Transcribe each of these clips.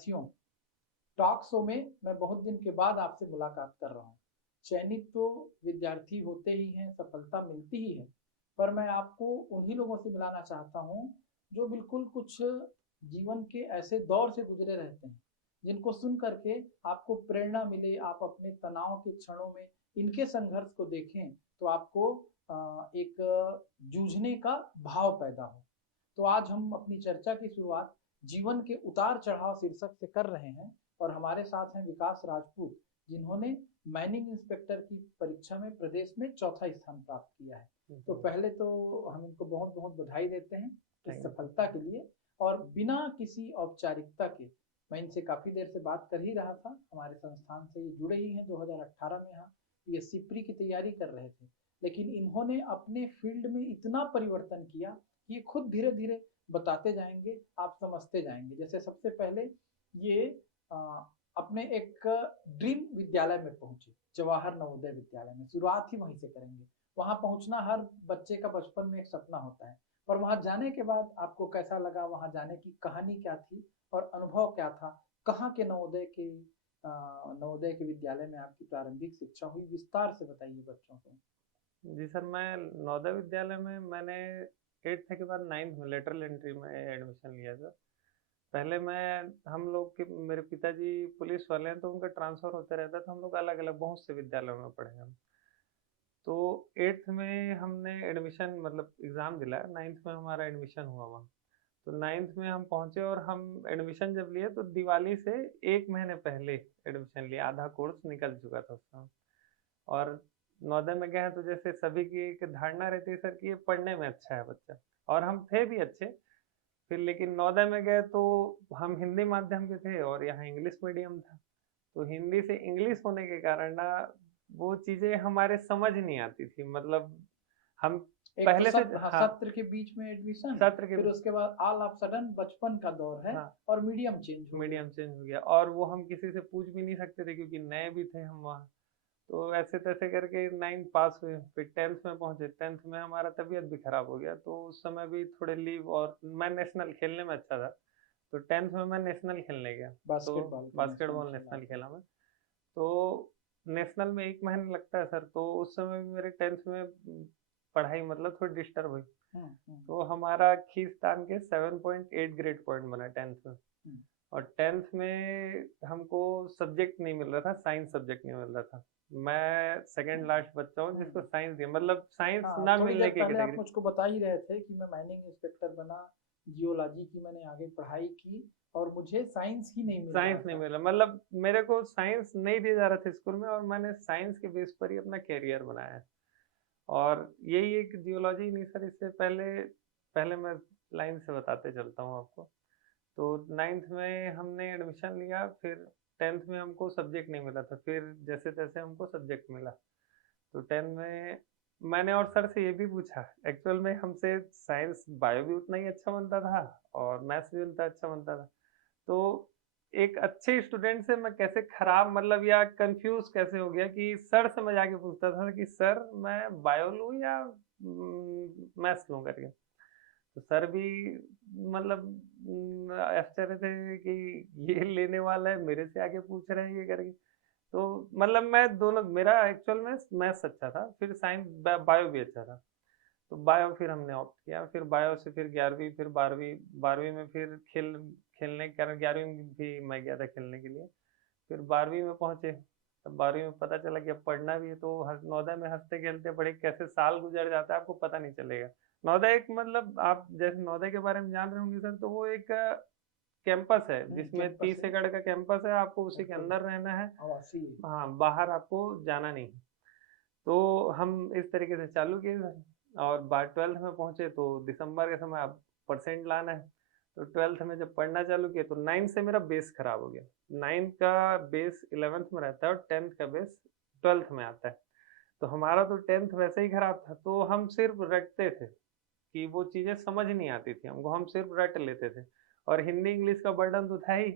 विद्यार्थियों, talk show में मैं बहुत दिन के बाद आपसे मुलाकात कर रहा हूँ। चयनित तो विद्यार्थी होते ही हैं, सफलता मिलती ही है, पर मैं आपको उन्हीं लोगों से मिलाना चाहता हूँ जो बिल्कुल कुछ जीवन के ऐसे दौर से गुजरे रहते हैं, जिनको सुन करके आपको प्रेरणा मिले, आप अपने तनाव के क्षणों में इनके संघर्ष को देखें तो आपको एक जूझने का भाव पैदा हो। तो आज हम अपनी चर्चा की शुरुआत जीवन के उतार चढ़ाव शीर्षक से कर रहे हैं और हमारे साथ हैं विकास राजपूत, जिन्होंने माइनिंग इंस्पेक्टर की परीक्षा में प्रदेश में चौथा स्थान प्राप्त किया है। तो पहले तो हम इनको बहुत बहुत बधाई देते हैं इस सफलता के लिए। और बिना किसी औपचारिकता के, मैं इनसे काफी देर से बात कर ही रहा था, हमारे संस्थान से ये जुड़े ही हैं, 2018 में यहाँ पीएससी प्री की तैयारी कर रहे थे, लेकिन इन्होंने अपने फील्ड में इतना परिवर्तन किया कि ये खुद धीरे धीरे बताते जाएंगे, आप समझते जाएंगे। जैसे सबसे पहले ये अपने एक ड्रीम विद्यालय में पहुंचे, जवाहर नवोदय विद्यालय में। शुरुआत ही वहीं से करेंगे। वहां पहुंचना हर बच्चे का बचपन में एक सपना होता है, पर वहां जाने के बाद आपको कैसा लगा, वहां जाने की कहानी क्या थी और अनुभव क्या था, कहाँ के नवोदय के विद्यालय में आपकी प्रारंभिक शिक्षा हुई, विस्तार से बताइए बच्चों को। जी सर, मैं नवोदय विद्यालय में मैंने 8th के बाद 9th में लेटरल एंट्री में एडमिशन लिया था। पहले मैं हम लोग के मेरे पिताजी पुलिस वाले हैं, तो उनका ट्रांसफ़र होते रहता था। हम लोग अलग-अलग बहुत से विद्यालयों में पढ़े हम। तो 8th में हमने एडमिशन मतलब एग्ज़ाम दिलाया, 9th में हमारा एडमिशन हुआ वहाँ। तो 9th में हम पहुँचे और हम एडमिशन जब लिए तो दिवाली से 1 महीने पहले एडमिशन लिया, आधा कोर्स निकल चुका था उस समय। और नवोदय में गए हैं तो जैसे सभी की एक धारणा रहती है सर कि ये पढ़ने में अच्छा है बच्चा, और हम थे भी अच्छे। फिर लेकिन नवोदय में गए तो हम हिंदी माध्यम के थे और यहाँ इंग्लिश मीडियम था। तो हिंदी से इंग्लिश होने के कारण ना वो चीज़ें हमारे समझ नहीं आती थी। मतलब हम एक तो पहले से हाँ, हाँ, सत्र के बीच में एडमिशन, सत्र के फिर उसके बाद ऑल ऑफ सडन बचपन का दौर है हाँ, और मीडियम चेंज हो गया। मीडियम चेंज हो गया और वो हम किसी से पूछ भी नहीं सकते थे क्योंकि नए भी थे हम वहाँ। तो ऐसे-तैसे करके 9th पास हुए, फिर 10th में पहुँचे, 10th में हमारा तबीयत भी खराब हो गया, तो उस समय भी थोड़े लीव, और मैं नेशनल खेलने में अच्छा था, तो 10th में मैं नेशनल खेलने गया, तो बास्केटबॉल का नेशनल बास्केटबॉल खेला नेशनल आपने। खेला मैं। तो नेशनल में 1 महीना लगता है सर, तो उस समय भी मेरे 10th में पढ़ाई मतलब थोड़ी डिस्टर्ब हुई, हम्म। तो हमारा खींच-तान के 7.8 ग्रेड पॉइंट बना 10th में। हम्म। और 10th में हमको सब्जेक्ट नहीं मिल रहा था, साइंस सब्जेक्ट नहीं मिल रहा था। मैं सेकंड लास्ट बच्चा हूँ जिसको हम्म। साइंस दिया, मतलब साइंस हाँ, ना थोड़ी देर मिलने की पहले आप कैटेगरी। मुझको बता ही रहे थे कि मैं माइनिंग इंस्पेक्टर बना, जियोलॉजी की मैंने आगे पढ़ाई की और मुझे साइंस ही नहीं मिल रहा साइंस नहीं था। मिला, मतलब मेरे को साइंस नहीं दिया जा रहा था स्कूल में, और मैंने साइंस के बेस पर ही अपना करियर बनाया है। और यही एक जियोलॉजी नहीं सर, इससे पहले पहले मैं लाइन से बताते चलता हूँ आपको। तो 9th में हमने एडमिशन लिया, फिर 10th में हमको सब्जेक्ट नहीं मिला था, फिर जैसे-तैसे हमको सब्जेक्ट मिला। तो 10 में मैंने और सर से ये भी पूछा, एक्चुअल में हमसे साइंस बायो भी उतना ही अच्छा बनता था और मैथ्स भी उतना अच्छा बनता था। तो एक अच्छे स्टूडेंट से मैं कैसे खराब, मतलब या कंफ्यूज कैसे हो गया कि सर से मैं जाके पूछता था कि सर मैं बायो लूँ या मैथ्स लूँ करके। तो सर भी मतलब आश्चर्य थे कि ये लेने वाला है मेरे से आके पूछ रहे हैं ये करके। तो मतलब मैं दोनों, मेरा एक्चुअल में मैथ्स अच्छा था, फिर साइंस बायो भी अच्छा था। तो बायो फिर हमने ऑप्ट किया, फिर बायो से फिर 11वीं, फिर 12वीं, 12वीं में फिर खेलने के कारण 11वीं में भी मैं गया था खेलने के लिए। फिर 12वीं में पहुंचे, तब 12वीं में पता चला कि अब पढ़ना भी है, तो नवोदय में हंसते खेलते पढ़े, कैसे साल गुजर जाता है आपको पता नहीं चलेगा। नवोदय एक, मतलब आप जैसे नवोदय के बारे में जान रहे होंगे सर, तो वो एक कैंपस है जिसमें कैंपस 30 है, एकड़ का कैंपस है, आपको उसी के बिल्कुल अंदर रहना है। आवासीय। हाँ, बाहर आपको जाना नहीं। तो हम इस तरीके से चालू किए थे, और बाद 12th में पहुंचे तो दिसंबर के समय अब परसेंट लाना है। तो 12th में जब पढ़ना चालू किया तो 9th से मेरा बेस खराब हो गया। 9th का बेस 11th में रहता है और 10th का बेस 12th में आता है। तो हमारा तो 10th वैसे ही खराब था, तो हम सिर्फ रटते थे कि वो चीजें समझ नहीं आती थी हमको, हम सिर्फ रट लेते थे। और हिंदी इंग्लिश का बर्डन तो था ही,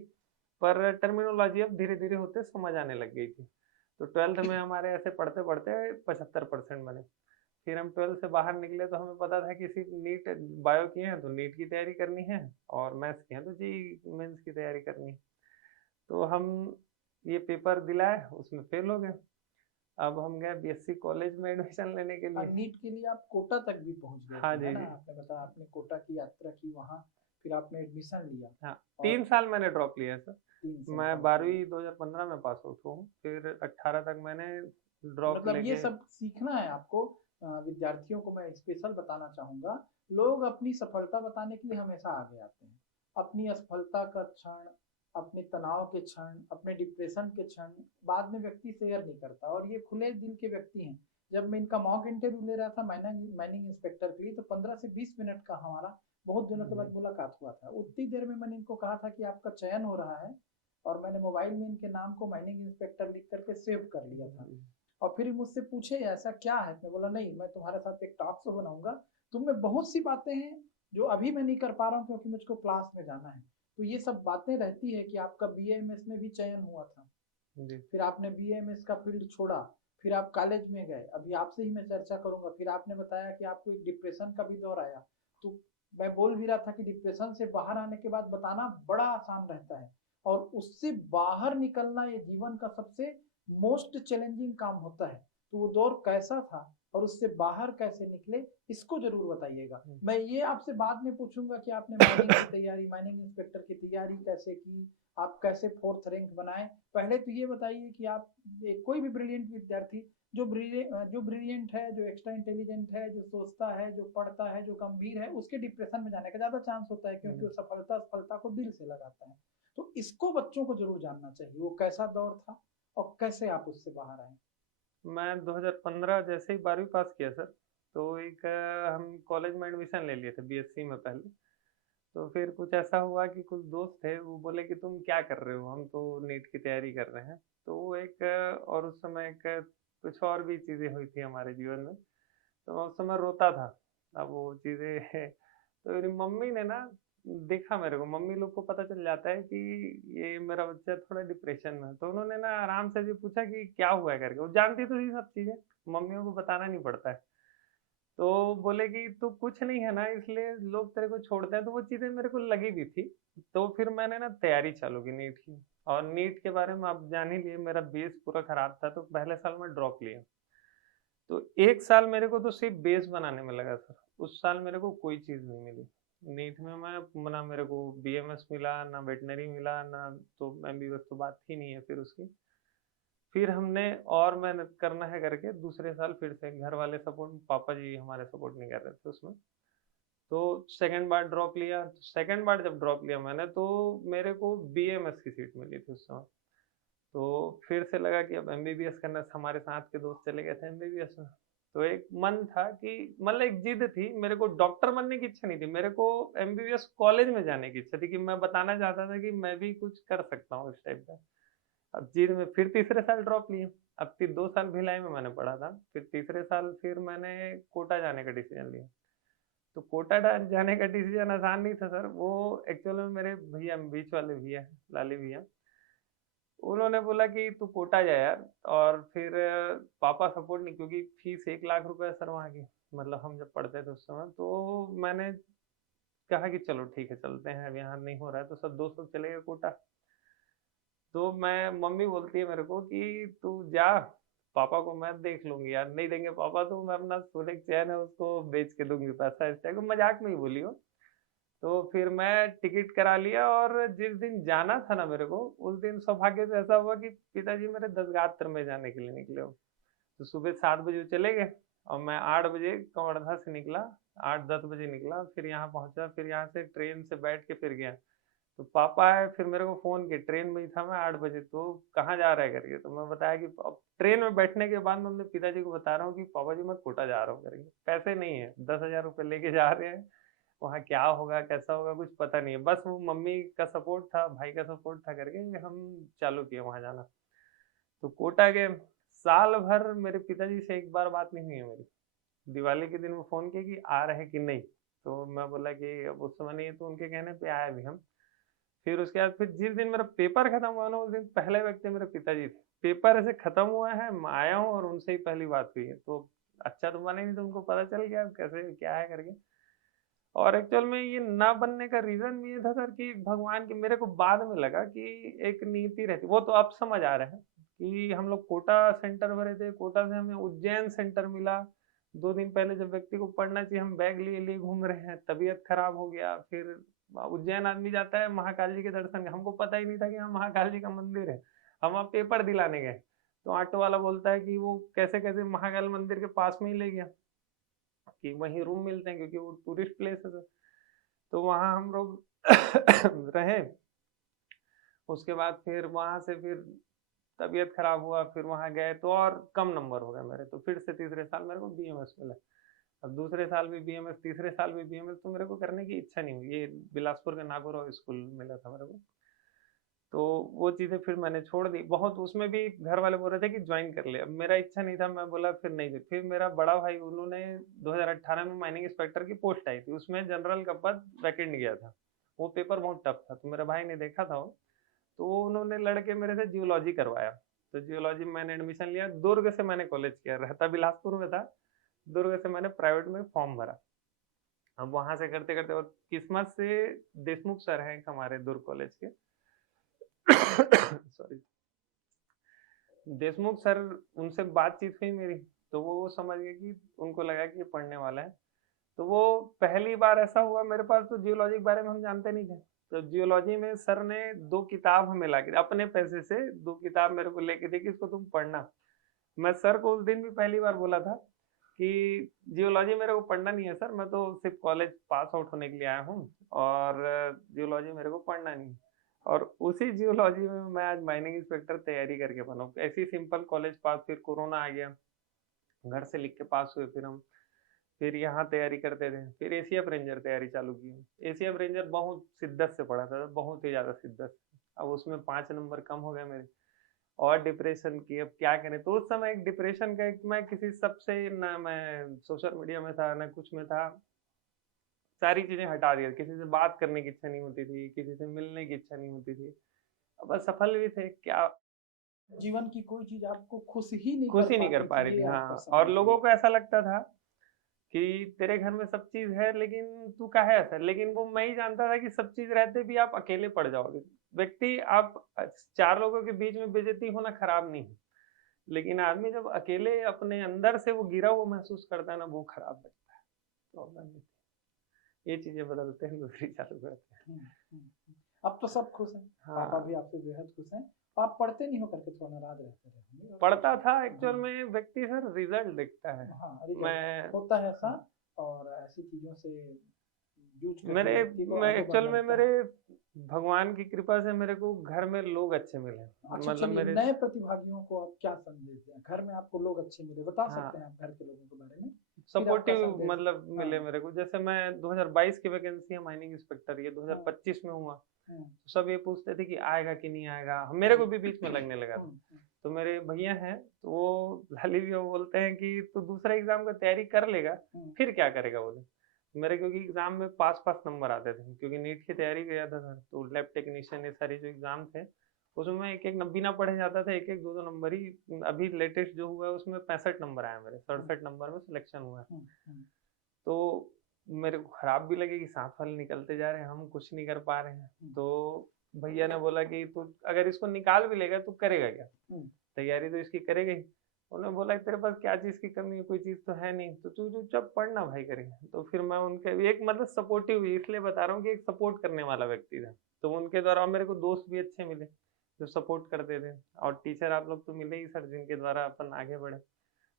पर टर्मिनोलॉजी अब धीरे धीरे होते समझ आने लग गई थी। तो 12th में हमारे ऐसे पढ़ते पढ़ते 75% बने। फिर हम 12th से बाहर निकले तो हमें पता था कि सिर्फ नीट, बायो किए हैं तो नीट की तैयारी करनी है, और मैथ्स किए हैं तो जेईई मेंस की तैयारी करनी है। तो हम ये पेपर दिलाए, उसमें फेल हो गए। अब हम गए बीएससी कॉलेज में एडमिशन लेने के लिए। नीट के लिए आप कोटा तक भी पहुंच गए हाँ थे, है जी, ना? जी। आपने बताया आपने कोटा की यात्रा की वहाँ, फिर आपने एडमिशन लिया हाँ, और 3 साल मैंने ड्रॉप लिया सर। 3 साल मैं ड्रॉप लिया। 12वीं 2015 में पास आउट हुआ हूँ, फिर 18 तक मैंने ड्रॉप मतलब ये लेके। सब सीखना है आपको। विद्यार्थियों को मैं स्पेशल बताना चाहूंगा, लोग अपनी सफलता बताने के लिए हमेशा आगे आते हैं। अपनी असफलता का क्षण, अपने तनाव के क्षण, अपने डिप्रेशन के क्षण बाद में व्यक्ति शेयर नहीं करता, और ये खुले दिल के व्यक्ति हैं। जब मैं इनका मॉक इंटरव्यू ले रहा था माइनिंग माइनिंग इंस्पेक्टर के लिए, तो 15 से 20 मिनट का हमारा बहुत दिनों के जी, बाद मुलाकात हुआ था। उतनी देर में मैंने इनको कहा था कि आपका चयन हो रहा है, और मैंने मोबाइल में इनके नाम को माइनिंग इंस्पेक्टर लिख करके सेव कर लिया था। जी, और फिर मुझसे पूछे ऐसा क्या है, मैं बोला नहीं, मैं तुम्हारे साथ एक टॉक शो बनाऊंगा, तुम में बहुत सी बातें हैं जो अभी मैं नहीं कर पा रहा हूँ क्योंकि मुझको क्लास में जाना है। तो ये सब बातें रहती है कि आपका बीएएमएस में भी चयन हुआ था, जी, फिर आपने बीएमएस का फील्ड छोड़ा, फिर आप कॉलेज में गए, अभी आपसे ही मैं चर्चा करूंगा, फिर आपने बताया कि आपको एक डिप्रेशन का भी दौर आया। तो मैं बोल भी रहा था कि डिप्रेशन से बाहर आने के बाद बताना बड़ा आसान रहता है, और उससे बाहर निकलना ये जीवन का सबसे मोस्ट चैलेंजिंग काम होता है। तो वो दौर कैसा था और उससे बाहर कैसे निकले, इसको जरूर बताइएगा। जी। मैं ये आपसे बाद में पूछूंगा कि आपने माइनिंग की तैयारी, माइनिंग इंस्पेक्टर की तैयारी कैसे की, आप कैसे फोर्थ रैंक बनाए। पहले तो ये बताइए कि आप कोई भी ब्रिलियंट विद्यार्थी जो ब्रिलियंट है, जो एक्स्ट्रा इंटेलिजेंट है, जो सोचता है, जो पढ़ता है, जो गंभीर है, उसके डिप्रेशन में जाने का ज्यादा चांस होता है, क्योंकि वो सफलता को दिल से लगाता है। तो इसको बच्चों को जरूर जानना चाहिए, वो कैसा दौर था और कैसे आप उससे बाहर आए। मैं 2015 जैसे ही 12वीं पास किया सर, तो एक हम कॉलेज में एडमिशन ले लिए थे बीएससी में पहले। तो फिर कुछ ऐसा हुआ कि कुछ दोस्त थे, वो बोले कि तुम क्या कर रहे हो, हम तो नीट की तैयारी कर रहे हैं। तो वो एक और उस समय एक कुछ और भी चीज़ें हुई थी हमारे जीवन में, तो मैं उस समय रोता था। अब वो चीज़ें तो मेरी मम्मी ने ना देखा मेरे को, मम्मी लोग को पता चल जाता है कि ये मेरा बच्चा थोड़ा डिप्रेशन में है, तो उन्होंने ना आराम से भी पूछा कि क्या हुआ है करके। वो जानती तो थी सब चीज़ें, मम्मियों को बताना नहीं पड़ता है। तो बोले कि तू कुछ नहीं है ना, इसलिए लोग तेरे को छोड़ते हैं, तो वो चीज़ें मेरे को लगी भी थी। तो फिर मैंने ना तैयारी चालू की नीट की, और नीट के बारे में आप जान ही लिए, मेरा बेस पूरा खराब था, तो पहले साल में ड्रॉप लिया। तो 1 साल मेरे को तो सिर्फ़ बेस बनाने में लगा सर। उस साल मेरे को कोई चीज़ नहीं मिली। नीट में मैं ना मेरे को बीएमएस मिला, ना वेटरनरी मिला, ना तो एमबीबीएस तो बात ही नहीं है फिर उसकी। फिर हमने और मेहनत करना है करके दूसरे साल फिर से घर वाले सपोर्ट, पापा जी हमारे सपोर्ट नहीं कर रहे थे उसमें। तो सेकंड बार ड्रॉप लिया। सेकंड बार जब ड्रॉप लिया मैंने, तो मेरे को बीएमएस की सीट मिली थी उस समय। तो फिर से लगा कि अब एमबीबीएस करना, हमारे साथ के दोस्त चले गए थे एमबीबीएस में। तो एक मन था कि मतलब एक जिद थी, मेरे को डॉक्टर बनने की इच्छा नहीं थी, मेरे को एमबीबीएस कॉलेज में जाने की इच्छा थी, कि मैं बताना चाहता था कि मैं भी कुछ कर सकता हूँ इस टाइप का। अब जिद में फिर तीसरे साल ड्रॉप लिया। अब फिर 2 साल भिलाई में मैंने पढ़ा था, फिर तीसरे साल फिर मैंने कोटा जाने का डिसीजन लिया। तो कोटा जाने का डिसीजन आसान नहीं था सर, वो एक्चुअल में मेरे भैया, बीच वाले भैया हैं, लाली भैया, उन्होंने बोला कि तू कोटा जा यार। और फिर पापा सपोर्ट नहीं, क्योंकि फीस 1 लाख रुपए सर वहाँ की, मतलब हम जब पढ़ते थे उस समय। तो मैंने कहा कि चलो ठीक है चलते हैं, अब यहाँ नहीं हो रहा है, तो सब दोस्त लोग चले गए कोटा। तो मैं, मम्मी बोलती है मेरे को कि तू जा, पापा को मैं देख लूंगी यार, नहीं देंगे पापा तो मैं अपना सोने की चैन है उसको बेच के दूंगी पैसा, इस टाइप का मजाक में ही बोली हो। तो फिर मैं टिकट करा लिया, और जिस दिन जाना था ना मेरे को, उस दिन सौभाग्य से ऐसा हुआ कि पिताजी मेरे दशगात्र में जाने के लिए निकले हो। तो सुबह 7 बजे वो चले गए, और मैं 8 बजे कवर्धा से निकला, 8-10 बजे निकला, फिर यहाँ पहुंचा, फिर यहाँ से ट्रेन से बैठ के फिर गया। तो पापा आए, फिर मेरे को फोन किए, ट्रेन में ही था मैं 8 बजे, तो कहाँ जा रहा है करके। तो मैं बताया कि अब ट्रेन में बैठने के बाद मैं अपने पिताजी को बता रहा हूँ कि पापा जी मैं कोटा जा रहा हूँ करके, पैसे नहीं है, 10,000 रुपये लेके जा रहे हैं, वहाँ क्या होगा कैसा होगा कुछ पता नहीं है, बस वो मम्मी का सपोर्ट था, भाई का सपोर्ट था करके हम चालू किए वहाँ जाना। तो कोटा गए। साल भर मेरे पिताजी से एक बार बात नहीं हुई है मेरी। दिवाली के दिन वो फोन किए कि आ रहे कि नहीं, तो मैं बोला कि अब उस समय नहीं है, तो उनके कहने पे आया भी हम। फिर उसके बाद फिर जिस दिन मेरा पेपर खत्म हुआ ना, उस दिन पहले व्यक्ति मेरे पिताजी थे। पेपर ऐसे खत्म हुआ है, मैं आया हूँ और उनसे ही पहली बात हुई है, तो अच्छा तो माने नहीं, तो उनको पता चल गया कैसे क्या है करके। और एक्चुअल में ये ना बनने का रीज़न भी ये था सर कि भगवान की मेरे को बाद में लगा कि एक नीति रहती, वो तो अब समझ आ रहा है कि हम लोग कोटा सेंटर भरे थे, कोटा से हमें उज्जैन सेंटर मिला। 2 दिन पहले जब व्यक्ति को पढ़ना चाहिए, हम बैग लिए-लिए घूम रहे हैं, तबीयत खराब हो गया। फिर उज्जैन आदमी जाता है महाकाल जी के दर्शन, हमको पता ही नहीं था कि यहाँ महाकाल जी का मंदिर है। हम वहाँ पेपर दिलाने गए, तो ऑटो वाला बोलता है कि वो कैसे-कैसे महाकाल मंदिर के पास में ही ले गया। कि वहीं रूम मिलते हैं क्योंकि वो टूरिस्ट प्लेस है सर। तो वहाँ हम लोग रहे। उसके बाद फिर वहाँ से फिर तबीयत खराब हुआ, फिर वहाँ गए तो और कम नंबर हो गए मेरे, तो फिर से तीसरे साल मेरे को बीएमएस मिला। अब दूसरे साल भी बीएमएस, तीसरे साल भी बीएमएस, तो मेरे को करने की इच्छा नहीं हुई। ये बिलासपुर के नागौर स्कूल मिला था मेरे को। तो वो चीज़ें फिर मैंने छोड़ दी। बहुत उसमें भी घर वाले बोल रहे थे कि जॉइन कर ले। अब मेरा इच्छा नहीं था, मैं बोला फिर नहीं। फिर मेरा बड़ा भाई, उन्होंने 2018 में माइनिंग इंस्पेक्टर की पोस्ट आई थी, उसमें जनरल का पद वैकेंट गया था। वो पेपर बहुत टफ था, तो मेरे भाई ने देखा था वो, तो वो उन्होंने लड़के मेरे से जियोलॉजी करवाया। तो जियोलॉजी में मैंने एडमिशन लिया। दुर्ग से मैंने कॉलेज किया, रहता बिलासपुर में था। दुर्ग से मैंने प्राइवेट में फॉर्म भरा। अब वहाँ से करते-करते और किस्मत से देशमुख सर हैं एक हमारे दुर्ग कॉलेज के। सॉरी। देशमुख सर, उनसे बातचीत हुई मेरी, तो वो समझ गए कि उनको लगा कि ये पढ़ने वाला है। तो वो पहली बार ऐसा हुआ, मेरे पास तो जियोलॉजी के बारे में हम जानते नहीं थे। तो जियोलॉजी में सर ने 2 किताब हमें लाके अपने पैसे से 2 किताब मेरे को लेके दी कि इसको तुम पढ़ना। मैं सर को उस दिन भी पहली बार बोला था कि जियोलॉजी मेरे को पढ़ना नहीं है सर, मैं तो सिर्फ कॉलेज पास आउट होने के लिए आया हूँ और जियोलॉजी मेरे को पढ़ना नहीं है। और उसी जियोलॉजी में मैं आज माइनिंग इंस्पेक्टर तैयारी करके बना हूँ। ऐसे ही सिंपल कॉलेज पास, फिर कोरोना आ गया, घर से लिख के पास हुए, फिर हम फिर यहाँ तैयारी करते थे, फिर एसीएफ रेंजर तैयारी चालू की। एसीएफ रेंजर बहुत शिद्दत से पढ़ा था, बहुत ही ज़्यादा शिद्दत से। अब उसमें 5 नंबर कम हो गए मेरे और डिप्रेशन की, अब क्या करें? तो उस समय एक डिप्रेशन का, एक मैं किसी सबसे, ना मैं सोशल मीडिया में था, ना कुछ में था, सारी चीज़ें हटा दिया। किसी से बात करने की इच्छा नहीं होती थी, किसी से मिलने की इच्छा नहीं होती थी। अब असफल भी थे, क्या जीवन की कोई चीज़ आपको खुश ही नहीं खुश कर ही नहीं कर पाती पा थी, रही थी, ये आपका हाँ। और लोगों समझिए। को ऐसा लगता था कि तेरे घर में सब चीज़ है, लेकिन तू काहे ऐसा है? लेकिन वो मैं ही जानता था कि सब चीज़ रहते भी आप अकेले पड़ जाओगे। व्यक्ति आप 4 लोगों के बीच में बेइज़्ज़ती होना खराब नहीं है, लेकिन आदमी जब अकेले अपने अंदर से वो गिरा हुआ महसूस करता है ना, वो खराब लगता है। प्रॉब्लम ये थी। ये चीज़ें बदलते हैं, दूसरी चालू करते हैं। हुँ, हुँ, हुँ। अब तो सब खुश हैं, पापा हाँ, भी आपसे बेहद खुश हैं। आप पढ़ते नहीं हो करके थोड़ा नाराज़ रहते रहे होंगे और कुछ पढ़ता नहीं। था एक्चुअल हाँ, में, व्यक्ति सर रिज़ल्ट देखता है। हाँ, रिज़ल्ट मैं होता है ऐसा और ऐसी चीज़ों से जूझ करके मेरे व्यक्ति को मैं आगे एक्चुअल बढ़ना में रहता मेरे है। भगवान की कृपा से मेरे को घर में लोग अच्छे मिले। अच्छा मतलब चलिए, मेरे नए प्रतिभागियों को आप क्या संदेश दें? घर में आपको लोग अच्छे मिले, बता सकते हाँ, हैं आप घर के लोगों के बारे में? फिर आपका सपोर्टिव संदेश। मतलब मिले हाँ, मेरे को। जैसे मैं 2022 की वैकेंसी है माइनिंग इंस्पेक्टर, ये हाँ, 2025 में हुआ। हुँ, तो सब ये पूछते थे कि आएगा कि नहीं आएगा? मेरे हुँ, को भी बीच में लगने लगा हुँ, था। हुँ, तो मेरे भैया हैं, तो वो हाल ही में वो बोलते हैं कि तू दूसरा एग्ज़ाम का तैयारी कर लेगा, हुँ, फिर क्या करेगा बोले। मेरे क्योंकि एग्ज़ाम में पास-पास नंबर आते थे, क्योंकि नीट की तैयारी किया था सर, तो लैब टेक्नीशियन ये सारे जो एग्ज़ाम थे, उसमें एक-एक बिना पढ़े जाता था, 1-1 2-2 नंबर ही। अभी लेटेस्ट जो हुआ है उसमें 65 नंबर आए मेरे, हुँ, 67 नंबर में सिलेक्शन हुआ है। हुँ, हुँ, तो मेरे को खराब भी लगे कि साथ वाले निकलते जा रहे हैं, हम कुछ नहीं कर पा रहे हैं। हुँ, तो भैया ने बोला कि तू अगर इसको निकाल भी लेगा तो करेगा क्या? हुँ, तैयारी तो इसकी करेगा ही। उन्होंने बोला कि तेरे पास क्या चीज़ की कमी है? कोई चीज़ तो है नहीं, तो तू चुपचाप पढ़ना भाई करेगा। तो फिर मैं उनके एक मतलब सपोर्टिव, इसलिए बता रहा हूँ कि एक सपोर्ट करने वाला व्यक्ति था। तो उनके द्वारा मेरे को दोस्त भी अच्छे मिले, जो सपोर्ट करते थे, और टीचर आप लोग तो मिले ही सर, जिनके द्वारा अपन आगे बढ़े।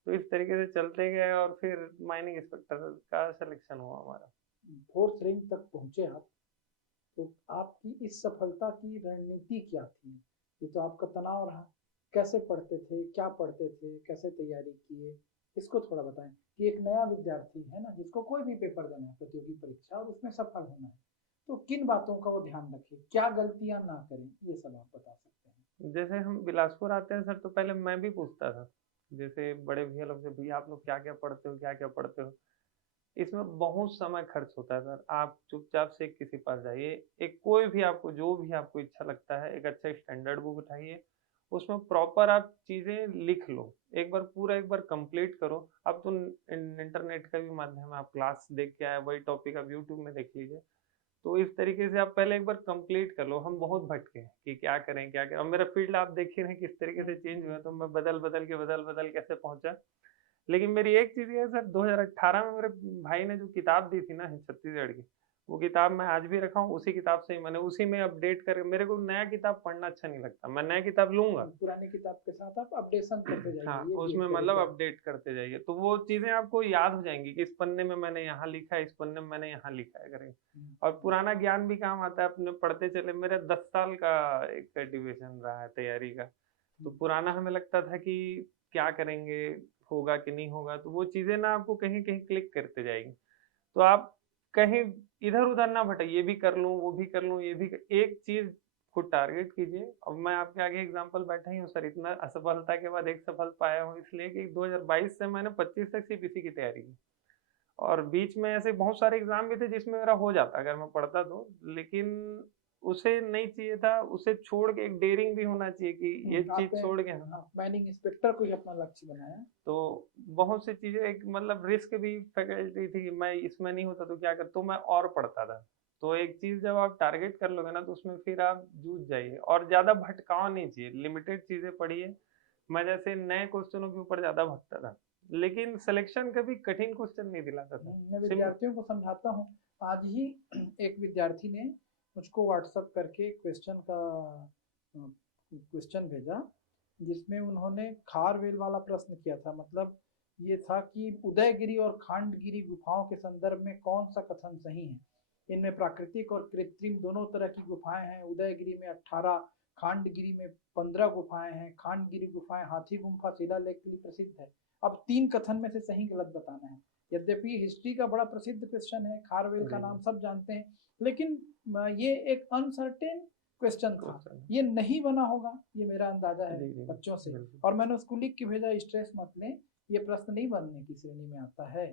तो इस तरीके से चलते गए और फिर माइनिंग इंस्पेक्टर का सिलेक्शन हुआ हमारा। 4th रैंक तक पहुँचे आप, तो आपकी इस सफलता की रणनीति क्या थी? ये तो आपका तनाव रहा। कैसे पढ़ते थे? क्या पढ़ते थे? कैसे तैयारी किए? इसको थोड़ा बताएँ कि एक नया विद्यार्थी है ना, जिसको कोई भी पेपर देना है, प्रतियोगी परीक्षा, और उसमें सफल होना है, तो किन बातों का वो ध्यान रखे? क्या गलतियाँ ना करें? ये सब आप बता सकते हैं। जैसे हम बिलासपुर आते हैं सर, तो पहले मैं भी पूछता था, जैसे बड़े भैया लोग से, भैया आप लोग क्या-क्या पढ़ते हो, क्या-क्या पढ़ते हो? इसमें बहुत समय खर्च होता है सर, आप चुपचाप से किसी पास जाइए, एक कोई भी आपको जो भी आपको इच्छा लगता है, एक अच्छा स्टैंडर्ड बुक उठाइए उसमें प्रॉपर आप चीजें लिख लो, एक बार पूरा एक बार कंप्लीट करो। अब तो इंटरनेट का भी माध्यम है, आप क्लास देख के आए, वही टॉपिक आप यूट्यूब में देख लीजिए। तो इस तरीके से आप पहले एक बार कंप्लीट कर लो। हम बहुत भटके हैं कि क्या करें। अब मेरा फील्ड आप देख ही रहे हैं किस तरीके से चेंज हुआ, तो मैं बदल-बदल के कैसे पहुँचा। लेकिन मेरी एक चीज़ ये है सर, 2018 में मेरे भाई ने जो किताब दी थी ना छत्तीसगढ़ की, वो किताब मैं आज भी रखा हूँ। उसी किताब से ही मैंने उसी में अपडेट करके, मेरे को नया किताब पढ़ना अच्छा नहीं लगता। मैं नया किताब लूँगा, पुरानी किताब के साथ आप अपडेशन करते हाँ, जाइए, ये भी उसमें एक मतलब तरीका है। अपडेट करते जाइए, तो वो चीज़ें आपको याद हो जाएँगी कि इस पन्ने में मैंने यहाँ लिखा है, इस पन्ने में मैंने यहाँ लिखा है करके। हुँ, और पुराना ज्ञान भी काम आता है, अपने पढ़ते चले। मेरा 10 साल का एक ड्यूरेशन रहा है तैयारी का। तो हुँ, पुराना हमें लगता था कि क्या करेंगे, होगा कि नहीं होगा, तो वो चीज़ें ना आपको कहीं-कहीं क्लिक करते जाएँगी। तो आप कहीं इधर-उधर ना भटकिए, ये भी कर लूँ, वो भी कर लूँ, ये भी क एक चीज़ को टारगेट कीजिए। अब मैं आपके आगे एग्ज़ाम्पल बैठा ही हूँ सर, इतना असफलता के बाद एक सफल पाया हूँ, इसलिए कि 2022 से मैंने 25 तक सिर्फ़ इसी की तैयारी की। और बीच में ऐसे बहुत सारे एग्ज़ाम भी थे जिसमें मेरा हो जाता अगर मैं पढ़ता तो, लेकिन उसे नहीं चाहिए था, उसे छोड़ के एक डेयरिंग भी होना चाहिए कि ये चीज़ आपने छोड़ के हाँ। हाँ, माइनिंग इंस्पेक्टर को ही अपना लक्ष्य बनाया। तो बहुत सी चीज़ें एक मतलब रिस्क भी फैकल्टी थी कि मैं इसमें नहीं होता तो क्या कर, तो मैं और पढ़ता था। तो एक चीज़ जब आप टारगेट कर लोगे ना तो उसमें फिर आप जूझ जाइए और ज़्यादा भटकाव नहीं चाहिए, लिमिटेड चीज़ें पढ़िए। मैं जैसे नए क्वेश्चनों के ऊपर ज़्यादा भटकता था, लेकिन सिलेक्शन कभी कठिन क्वेश्चन नहीं दिलाता था। मैं सिम विद्यार्थियों को समझाता हूँ। आज ही एक विद्यार्थी ने मुझको व्हाट्सएप करके क्वेश्चन भेजा, जिसमें उन्होंने खारवेल वाला प्रश्न किया था। मतलब ये था कि उदयगिरी और खांडगिरी गुफाओं के संदर्भ में कौन सा कथन सही है? इनमें प्राकृतिक और कृत्रिम दोनों तरह की गुफाएं हैं। उदयगिरी में 18, खांडगिरी में 15 गुफाएं हैं। खांडगिरी गुफाएं हाथी गुम्फा शिलालेख के लिए प्रसिद्ध है। अब 3 कथन में से सही गलत बताना है। यद्यपि हिस्ट्री का बड़ा प्रसिद्ध क्वेश्चन है, खारवेल का जी, नाम सब जानते हैं, लेकिन ये एक अनसर्टेन क्वेश्चन था। क्वेश्चन ये नहीं बना होगा, ये मेरा अंदाजा है जी, जी, बच्चों से। बिल्कुल। और मैंने उसको लिख के भेजा, स्ट्रेस मत लें, ये प्रश्न नहीं बनने की श्रेणी में आता है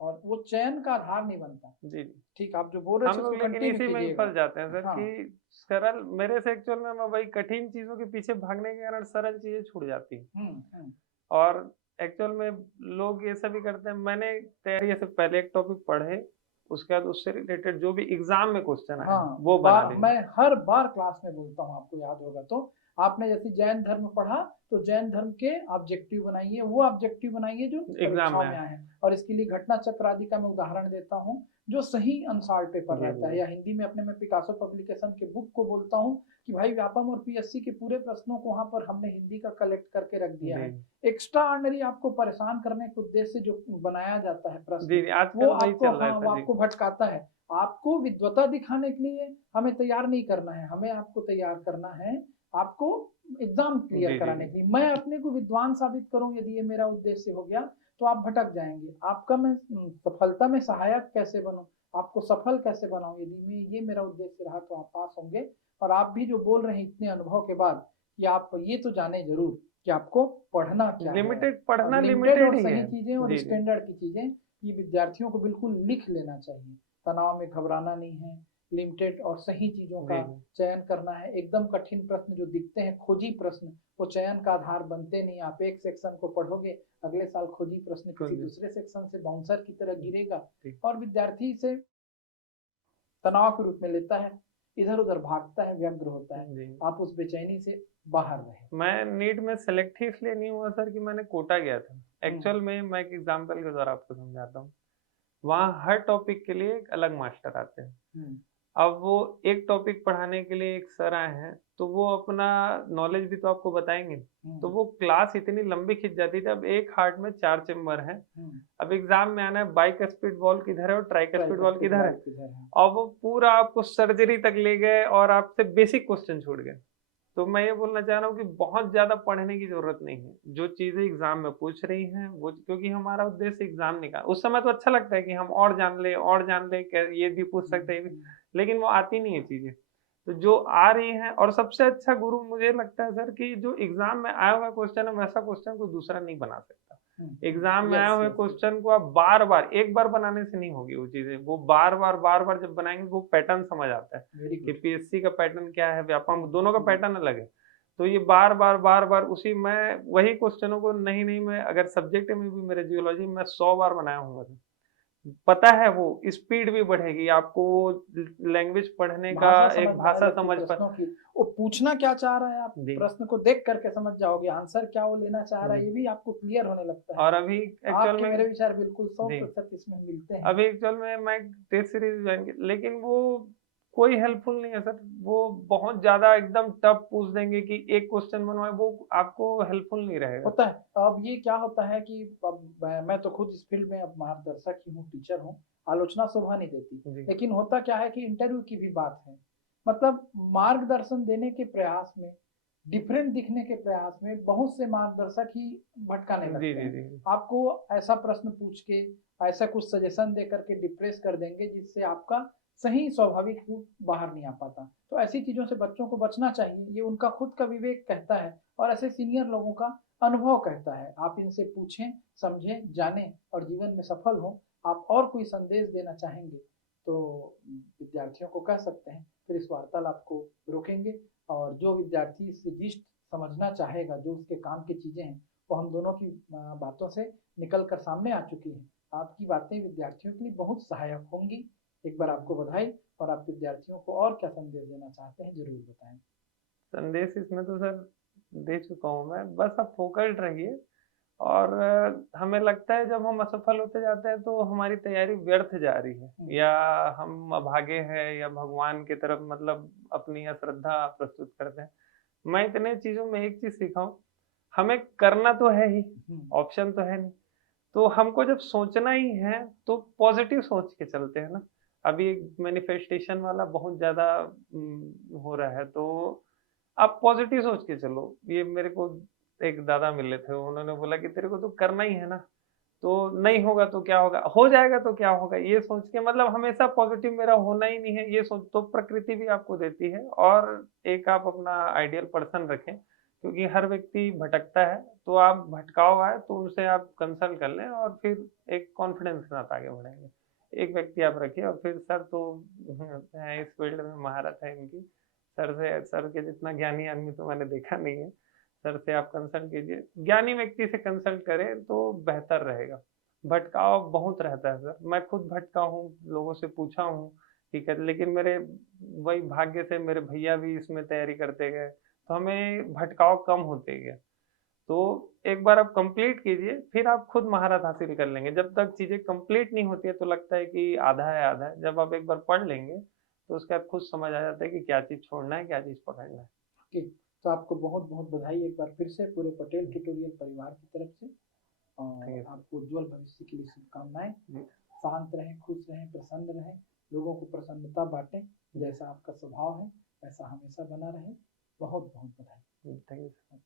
और वो चयन का आधार नहीं बनता। जी, जी। ठीक, आप जो बोल रहे हम थे लोग उसको लेकिन कंटिन्यू इसी में ही कीजिएगा। फँस जाते हैं सर हाँ, कि सरल मेरे से एक्चुअल में मैं वही कठिन चीज़ों के पीछे भागने के कारण सरल चीज़ें छूट जाती हैं। हुँ। और एक्चुअल में लोग ये सब भी करते हैं। मैंने तैयारी से पहले एक टॉपिक पढ़े, उसके बाद उससे रिलेटेड जो भी एग्ज़ाम में क्वेश्चन आए, हाँ, वो बना मैं लीजिए। हर बार क्लास में बोलता हूँ, आपको याद होगा तो। आपने जैसे जैन धर्म पढ़ा, तो जैन धर्म के ऑब्जेक्टिव बनाइए, वो ऑब्जेक्टिव बनाइए जो एग्ज़ाम परीक्षाओं में में आए। आए हैं। और इसके लिए घटना चक्र आदि का मैं उदाहरण देता हूँ, जो सही अनसॉल्व पेपर जी, जी, रहता है। जी। या हिंदी में अपने मैं पिकासो पब्लिकेशन के बुक को बोलता हूँ कि भाई व्यापम और पीएससी के पूरे प्रश्नों को वहाँ पर हमने हिंदी का कलेक्ट करके रख दिया जी। है। एक्स्ट्रा ऑर्डिनरी आपको परेशान करने के उद्देश्य से जो बनाया जाता है जी, प्रश्न, जी, वो आजकल वही आपको चल रहा है हाँ, वो सर जी। आपको भटकाता है। आपको विद्वता दिखाने के लिए हमें तैयार नहीं करना है, हमें आपको तैयार करना है, आपको एग्जाम क्लियर जी, जी, कराने जी। के लिए। मैं अपने को विद्वान साबित करूं, यदि ये मेरा उद्देश्य हो गया तो आप भटक जाएंगे। आपका मैं सफलता में सहायक कैसे बनूं, आपको सफल कैसे बनाऊं, यदि मैं ये मेरा उद्देश्य रहा तो आप पास होंगे। और आप भी जो बोल रहे हैं इतने अनुभव के बाद कि आप ये तो जाने जरूर कि आपको पढ़ना क्या है। लिमिटेड पढ़ना लिमिटेड और लिमिटेड ही सही है। चीजें और जी, जी। स्टैंडर्ड की चीजें, ये विद्यार्थियों को बिल्कुल लिख लेना चाहिए। तनाव में घबराना नहीं है, लिमिटेड और सही चीजों का जी, जी। चयन करना है। एकदम कठिन प्रश्न जो दिखते हैं, खोजी प्रश्न, वो चयन का आधार बनते नहीं। आप एक सेक्शन को पढ़ोगे, अगले साल खोजी प्रश्न किसी जी, दूसरे सेक्शन से बाउंसर की तरह गिरेगा जी। और विद्यार्थी से तनाव के रूप में लेता है, इधर उधर भागता है, व्यग्र होता है। जी। आप उस बेचैनी से बाहर रहे। मैं नीट में सेलेक्ट ही इसलिए नहीं हुआ सर कि मैंने कोटा गया था। हम्म, एक्चुअल में मैं एक एग्ज़ाम्पल के द्वारा आपको समझाता हूँ। वहाँ हर टॉपिक के लिए एक अलग मास्टर आते हैं। हम्म, अब वो एक टॉपिक पढ़ाने के लिए एक सर आए हैं, तो वो अपना नॉलेज भी तो आपको बताएँगे। तो हम्म, वो क्लास इतनी लंबी खिंच जाती थी। अब एक हार्ट में 4 चैम्बर हैं। हम्म। अब एग्ज़ाम में आना है बाइस्पिड वॉल्व किधर है और ट्राइस्पिड वॉल्व ट्राइकस्पिड किधर है। वाल्व किधर है? और वो पूरा आपको सर्जरी तक ले गए और आपसे बेसिक क्वेश्चन छूट गए। तो मैं ये बोलना चाह रहा हूँ कि बहुत ज़्यादा पढ़ने की ज़रूरत नहीं है। जो चीज़ें एग्ज़ाम में पूछ रही हैं, वो क्योंकि हमारा उद्देश्य एग्ज़ाम निकाल उस समय तो अच्छा लगता है कि हम और जान लें, क्या ये भी पूछ सकते हैं, ये भी, लेकिन वो आती नहीं है चीज़ें। तो जो आ रही हैं और सबसे अच्छा गुरु मुझे लगता है सर कि जो एग्ज़ाम में आया हुआ क्वेश्चन है, वैसा क्वेश्चन कोई दूसरा नहीं बना सकता। एग्ज़ाम में आए यस हुए यस यस। क्वेश्चन को आप बार-बार, एक बार बनाने से नहीं होगी वो चीज़ें। वो बार-बार जब बनाएँगे वो पैटर्न समझ आता है वेरी कि गुड। पीएससी का पैटर्न क्या है, व्यापम दोनों का पैटर्न अलग है। तो ये बार-बार उसी मैं वही क्वेश्चनों को नहीं मैं अगर सब्जेक्ट में भी मेरे जियोलॉजी में 100 बार बनाया होऊँगा तो। पता है वो स्पीड भी बढ़ेगी, आपको लैंग्वेज पढ़ने का भाषा समझ एक में आने भाषा लगती समझ पर प्रश्नों की। वो पूछना क्या चाह रहा है, आप जी। प्रश्न को देख करके समझ जाओगे, आंसर क्या वो लेना चाह रहा है, ये जी। भी आपको क्लियर होने लगता है। और अभी एक्चुअल आपके में मेरे विचार बिल्कुल जी। 100% इसमें मिलते हैं। अभी एक्चुअल में मैं टेस्ट सीरीज़ जॉइन की लेकिन वो कोई हेल्पफुल नहीं है सर। वो बहुत ज़्यादा एकदम टफ पूछ देंगे कि एक क्वेश्चन बनवाएँ, वो आपको हेल्पफुल नहीं रहेगा। होता है। अब ये क्या होता है कि अब मैं तो खुद इस फील्ड में अब मार्गदर्शक ही हूँ, टीचर हूँ, आलोचना शोभा नहीं देती। जी। लेकिन होता क्या है कि इंटरव्यू की भी बात है। मतलब मार्गदर्शन देने के प्रयास में, डिफरेंट दिखने के प्रयास में बहुत से मार्गदर्शक ही भटकाने जी, लगते जी, हैं। जी, जी। आपको ऐसा प्रश्न पूछ के, ऐसा कुछ सजेशन दे करके डिप्रेस कर देंगे जिससे आपका सही स्वाभाविक रूप बाहर नहीं आ पाता। तो ऐसी चीज़ों से बच्चों को बचना चाहिए, ये उनका खुद का विवेक कहता है और ऐसे सीनियर लोगों का अनुभव कहता है। आप इनसे पूछें, समझें, जानें और जीवन में सफल हों। आप और कोई संदेश देना चाहेंगे तो विद्यार्थियों को कह सकते हैं, फिर इस वार्तालाप को रोकेंगे और जो विद्यार्थी इससे जिस्ट समझना चाहेगा, जो उसके काम की चीज़ें हैं, वो हम दोनों की बातों से निकल कर सामने आ चुकी हैं। आपकी बातें विद्यार्थियों के लिए बहुत सहायक होंगी। एक बार आपको बधाई। और आप विद्यार्थियों को और क्या संदेश देना चाहते हैं, ज़रूर बताएँ। संदेश इसमें तो सर दे चुका हूँ मैं, बस आप फ़ोकस्ड रहिए और हमें लगता है जब हम असफल होते जाते हैं तो हमारी तैयारी व्यर्थ जा रही है हुँ, या हम अभागे हैं या भगवान की तरफ मतलब अपनी अश्रद्धा प्रस्तुत करते हैं। मैं इतने चीज़ों में एक चीज़ सीखा हूँ, हमें करना तो है ही, हुँ, ऑप्शन तो है नहीं। तो हमको जब सोचना ही है तो पॉजिटिव सोच के चलते हैं ना। अभी एक मैनिफेस्टेशन वाला बहुत ज़्यादा हो रहा है तो आप पॉजिटिव सोच के चलो। ये मेरे को एक दादा मिले थे, उन्होंने बोला कि तेरे को तो करना ही है ना, तो नहीं होगा तो क्या होगा? हो जाएगा तो क्या होगा? ये सोच के मतलब हमेशा पॉजिटिव मेरा होना ही नहीं है, ये सोच तो प्रकृति भी आपको देती है और एक आप अपना आइडियल पर्सन रखें, क्योंकि हर व्यक्ति भटकता है, तो आप भटकाव आए तो उनसे आप कंसल्ट कर लें और फिर एक कॉन्फिडेंस के साथ आगे बढ़ेंगे। एक व्यक्ति आप रखिए और फिर सर तो हैं इस फील्ड में महारत है इनकी। सर के जितना ज्ञानी आदमी तो मैंने देखा नहीं है। सर से आप कंसल्ट कीजिए। ज्ञानी व्यक्ति से कंसल्ट करें तो बेहतर रहेगा। भटकाव बहुत रहता है सर। मैं खुद भटका हूँ, लोगों से पूछा हूँ, ठीक है, लेकिन मेरे वही भाग्य से मेरे भैया भी इसमें तैयारी करते गए, तो हमें भटकाव कम होते गया। तो एक बार आप कंप्लीट कीजिए, फिर आप खुद महारत हासिल कर लेंगे। जब तक चीज़ें कंप्लीट नहीं होती है तो लगता है कि आधा है, आधा है। जब आप एक बार पढ़ लेंगे, तो उसके बाद खुद समझ आ जाता है कि क्या चीज़ छोड़ना है, क्या चीज़ पकड़ना है। ओके। तो आपको बहुत-बहुत बधाई एक बार फिर से पूरे पटेल ट्यूटोरियल परिवार की तरफ से थैंक और यू सर। आपको उज्जवल भविष्य के लिए शुभकामनाएँ। जी, शांत रहें, खुश रहें, प्रसन्न रहें, लोगों को प्रसन्नता बाँटें, जी, जैसा आपका स्वभाव है, वैसा हमेशा बना रहे। बहुत-बहुत बधाई। जी, थैंक यू सर।